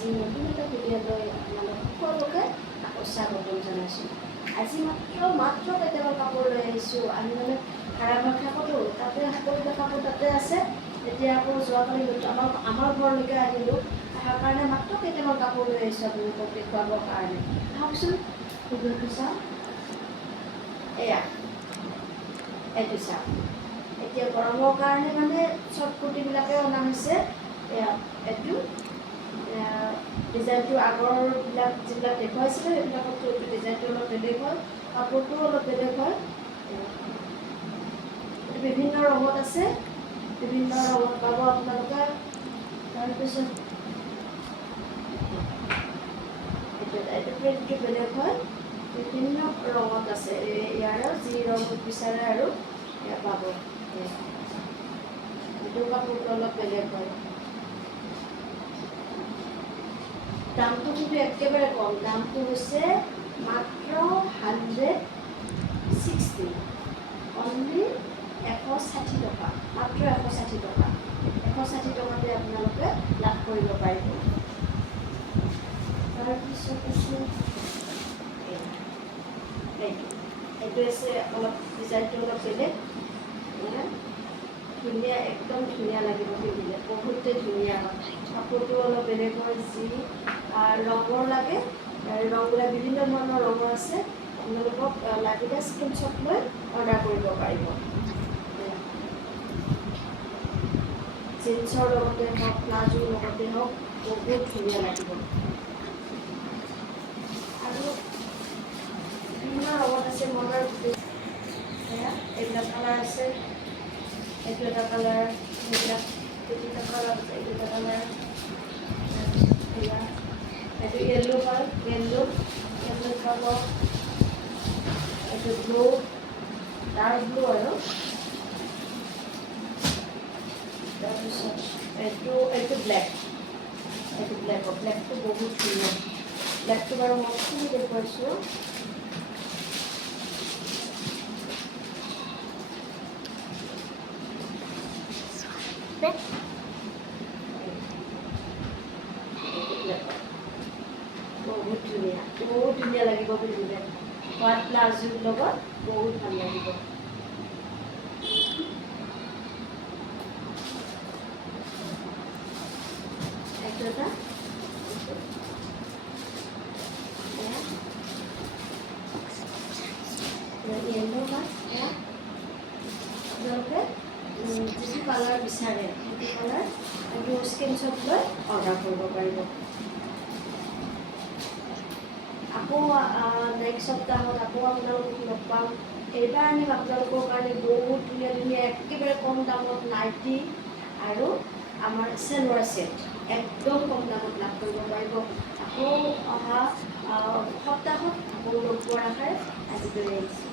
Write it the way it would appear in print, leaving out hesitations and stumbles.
আজি নতুন এটা ভিডিঅ'লৈ আপোনালোক সকলোকে আকৌ স্বাগতম জনাইছোঁ। আজি মাত্ৰ কেইটামান কাপোৰ লৈ আহিছোঁ। আমি মানে ভাড়াঘৰত থাকোঁতো, তাতে সকলোতে কাপোৰ তাতে আছে। এতিয়া আকৌ যোৱাকালি আমাৰ ঘৰলৈকে আহিলোঁ, অহাৰ কাৰণে মাত্ৰ কেইটামান কাপোৰ লৈ আহিছোঁ আপোনালোকক দেখুৱাবৰ কাৰণে। আহকচোন ভিডিঅ'টো চাওঁ। এয়া এইটো চাওক, এতিয়া গৰমৰ কাৰণে মানে চৰ্ট কুৰ্তিবিলাকে অনা হৈছে। এইটো ডিজাইনটো আগৰবিলাক যিবিলাক দেখুৱাইছিলে সেইবিলাকততো এইটো ডিজাইনটো অলপ বেলেগ হয়, কাপোৰটোও অলপ বেলেগ হয়। এইটো বিভিন্ন ৰঙত আছে, বিভিন্ন ৰঙত পাব আপোনালোকে। তাৰপিছত এইটো প্ৰিণ্টটো বেলেগ হয়, বিভিন্ন ৰঙত আছে। ইয়াৰ যি ৰং বিচাৰে আৰু এয়া পাব। এইটো কাপোৰটো অলপ বেলেগ হয়। দামটো কিন্তু একেবাৰে কম, দামটো হৈছে মাত্ৰ 160, অনলি 160 টকা, মাত্ৰ 160 টকা। 160 টকাতে আপোনালোকে লাভ কৰিব পাৰিব। তাৰপিছত আছে এইটো আছে অলপ ডিজাইনটো অলপ বেলেগ, ধুনীয়া, একদম ধুনীয়া লাগিব পিন্ধিলে, বহুতেই ধুনীয়া হয়। কাপোৰটো অলপ বেলেগ হয়, যি ৰঙৰ লাগে ৰঙবিলাক বিভিন্ন ধৰণৰ ৰঙৰ আছে। আপোনালোকক লাগিলে স্ক্ৰীনশ্বট লৈ অৰ্ডাৰ কৰিব পাৰিব। জিন্সৰ লগতে হওক, প্লাজোৰ লগতে হওক, বহুত ধুনীয়া লাগিব। আৰু বিভিন্ন ৰঙত আছে। মই বাৰু এইবিলাক কালাৰ আছে, এইটো এটা কালাৰ, এইবিলাক এটা কালাৰ আছে, এইটো এটা কালাৰ। এইটো য়েল্লো হয়, য়েল্লো পাব। এইটো ব্লু, ডাৰ্ক ব্লু আৰু তাৰপিছত এইটো ব্লেক, ব্লেকটো বহুত ধুনীয়া। ব্লেকটো বাৰু মই খুলি দেখুৱাইছোঁ। বহুত ধুনীয়া লাগিব পিন্ধিলে। হোৱাইট প্লাজোৰ লগত বহুত ভাল লাগিব। এইটো এটা য়েল্লো হয়। আপোনালোকে যিটো কালাৰ বিচাৰে সেইটো কালাৰ এইটো স্ক্ৰীনশ্বট লৈ অৰ্ডাৰ কৰিব পাৰিব। আকৌ নেক্সট সপ্তাহত আকৌ আপোনালোকক লগ পাম। এইবাৰ আনিম আপোনালোকৰ কাৰণে বহুত ধুনীয়া ধুনীয়া একেবাৰে কম দামত নাইটি আৰু আমাৰ চেলোৱাৰ ছেট একদম কম দামত লাভ কৰিব পাৰিব। আকৌ অহা সপ্তাহত আকৌ লগ পোৱাৰ আশাৰে আজিলৈ আহিছোঁ।